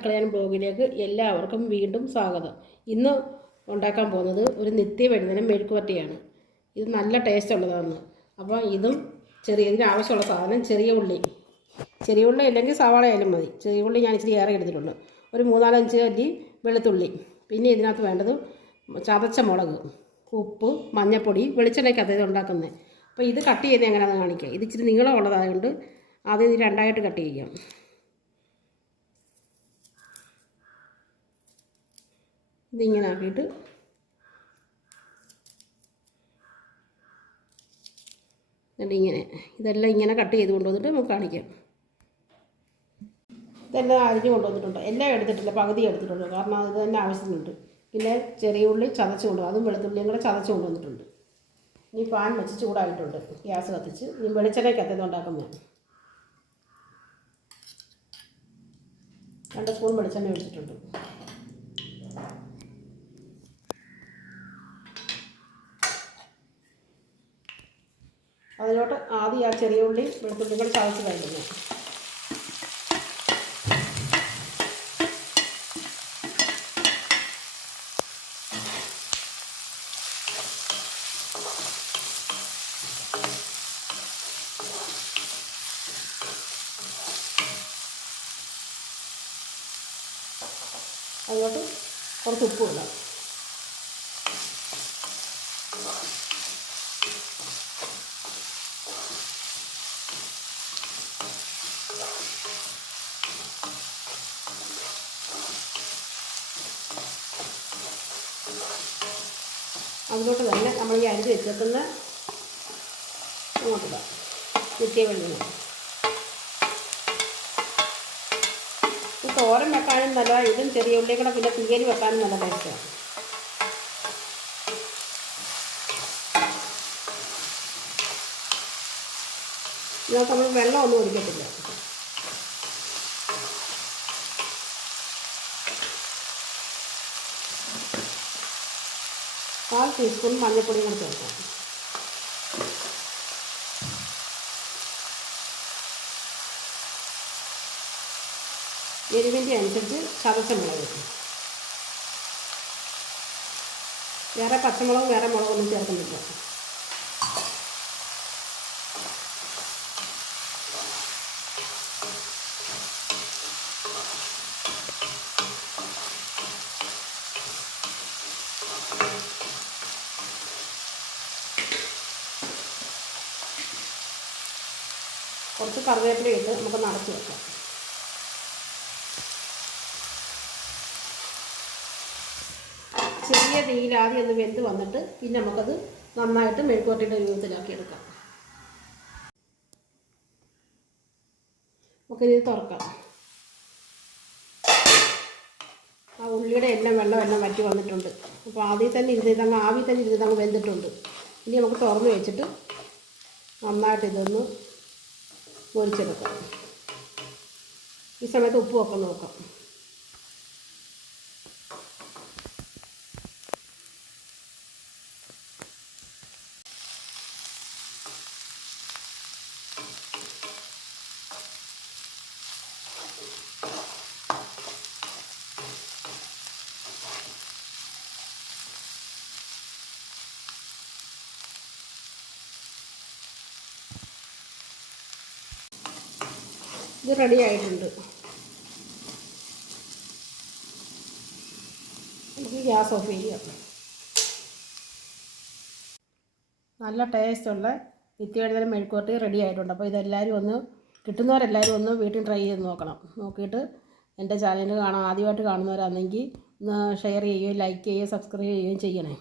അടുക്കളയാൻ ബ്ലോഗിലേക്ക് എല്ലാവർക്കും വീണ്ടും സ്വാഗതം. ഇന്ന് ഉണ്ടാക്കാൻ പോകുന്നത് ഒരു നിത്യവഴുതന മെഴുക്കുവരട്ടിയാണ്. ഇത് നല്ല ടേസ്റ്റ് ഉള്ളതാണ്. അപ്പോൾ ഇതും ഇതിന് ആവശ്യമുള്ള സാധനം ചെറിയ ഉള്ളി അല്ലെങ്കിൽ സവാള ആയാലും മതി. ചെറിയ ഉള്ളി ഞാൻ ഇച്ചിരി ഏറെ എടുത്തിട്ടുണ്ട്. ഒരു 3-4 അല്ലി വെളുത്തുള്ളി. പിന്നെ ഇതിനകത്ത് വേണ്ടത് ചതച്ച മുളക്, ഉപ്പ്, മഞ്ഞൾപ്പൊടി, വെളിച്ചെണ്ണയ്ക്കകത്ത് ഇത് ഉണ്ടാക്കുന്നത്. അപ്പോൾ ഇത് കട്ട് ചെയ്യുന്നത് എങ്ങനെയാണെന്ന് കാണിക്കാം. ഇത് ഇച്ചിരി നീളമുള്ളതായതുകൊണ്ട് ആദ്യം ഇത് രണ്ടായിട്ട് കട്ട് ചെയ്യാം. ഇതിങ്ങനെ ആക്കിയിട്ട് ഇതെല്ലാം ഇങ്ങനെ കട്ട് ചെയ്ത് കൊണ്ടുവന്നിട്ട് നമുക്ക് കാണിക്കാം. ഇതെല്ലാം അരിഞ്ഞ് കൊണ്ടുവന്നിട്ടുണ്ട്. എല്ലാം എടുത്തിട്ടില്ല, പകുതി എടുത്തിട്ടുണ്ട്. കാരണം അത് തന്നെ ആവശ്യത്തിനുണ്ട്. പിന്നെ ചെറിയ ഉള്ളി ചതച്ച് അതും വെളുത്തുള്ളിയും കൂടെ ചതച്ച് കൊണ്ടുവന്നിട്ടുണ്ട്. ഇനി പാൻ വെച്ച് ചൂടായിട്ടുണ്ട്. ഗ്യാസ് കത്തിച്ച് ഇനി വെളിച്ചെണ്ണയ്ക്കകത്ത് ഉണ്ടാക്കുന്നത് 2 സ്പൂൺ വെളിച്ചെണ്ണ ഒഴിച്ചിട്ടുണ്ട്. അതിലോട്ട് ആദ്യം ആ ചെറിയ ഉള്ളി വെളുത്തുള്ളി കൂടെ ചതച്ച് കഴിക്കുന്നു. അതിലോട്ട് കുറച്ച് ഉപ്പ് ഇടാം. അതിലോട്ട് തന്നെ നമ്മൾ ഈ അരിഞ്ഞ് വെച്ചേക്കുന്ന അങ്ങോട്ടിടാം. നിത്യവഴുതന തോരൻ വെക്കാനും നല്ല, ഇതും ചെറിയ ഉള്ളിയും കൂടെ പിന്നെ തീയരി വെക്കാനും നല്ല ടേസ്റ്റാണ്. ഇതിനകത്ത് നമ്മൾ വെള്ളമൊന്നും ഒഴിക്കത്തില്ല. കാൽ ടീസ്പൂൺ മഞ്ഞൾപ്പൊടിയും കൂടി ചേർക്കാം. എരിവിൻ്റെ അനുസരിച്ച് ചതച്ച മുളക്. വേറെ പച്ചമുളകും വേറെ മുളകൊന്നും ചേർക്കുന്നില്ല. കുറച്ച് കറിവേപ്പില ഇട്ട് നമുക്ക് നടത്തി വെക്കാം. ചെറിയ തീയിൽ ആദ്യം ഒന്ന് വെന്ത് വന്നിട്ട് പിന്നെ നമുക്കത് നന്നായിട്ട് മെഴുക്കുവരട്ടിയുടെ രൂപത്തിലാക്കി എടുക്കാം. നമുക്കിത് തുറക്കാം. ആ ഉള്ളിയുടെ എല്ലാം വെള്ളം വറ്റി വന്നിട്ടുണ്ട്. അപ്പോൾ ആദ്യം തന്നെ ഇരുന്നങ്ങ് ആവി തന്നെ ഇരുന്നങ്ങ് വെന്തിട്ടുണ്ട്. ഇനി നമുക്ക് തുറന്ന് വെച്ചിട്ട് നന്നായിട്ട് ഇതൊന്ന് പൊരിച്ചെടുക്കാം. ഈ സമയത്ത് ഉപ്പുമൊക്കെ നോക്കാം. ഇത് റെഡി ആയിട്ടുണ്ട്. നമുക്ക് ഗ്യാസ് ഓഫ് ചെയ്യാം. നല്ല ടേസ്റ്റുള്ള നിത്യവഴുതന മെഴുക്കുവരട്ടി റെഡി ആയിട്ടുണ്ട്. അപ്പോൾ ഇതെല്ലാവരും കിട്ടുന്നവരെല്ലാവരും ഒന്ന് വീട്ടിൽ ട്രൈ ചെയ്ത് നോക്കണം. നോക്കിയിട്ട് എൻ്റെ ചാനൽ ആദ്യമായിട്ട് കാണുന്നവരാണെങ്കിൽ ഷെയർ ചെയ്യുകയും ലൈക്ക് ചെയ്യുകയും സബ്സ്ക്രൈബ് ചെയ്യുകയും ചെയ്യണേ.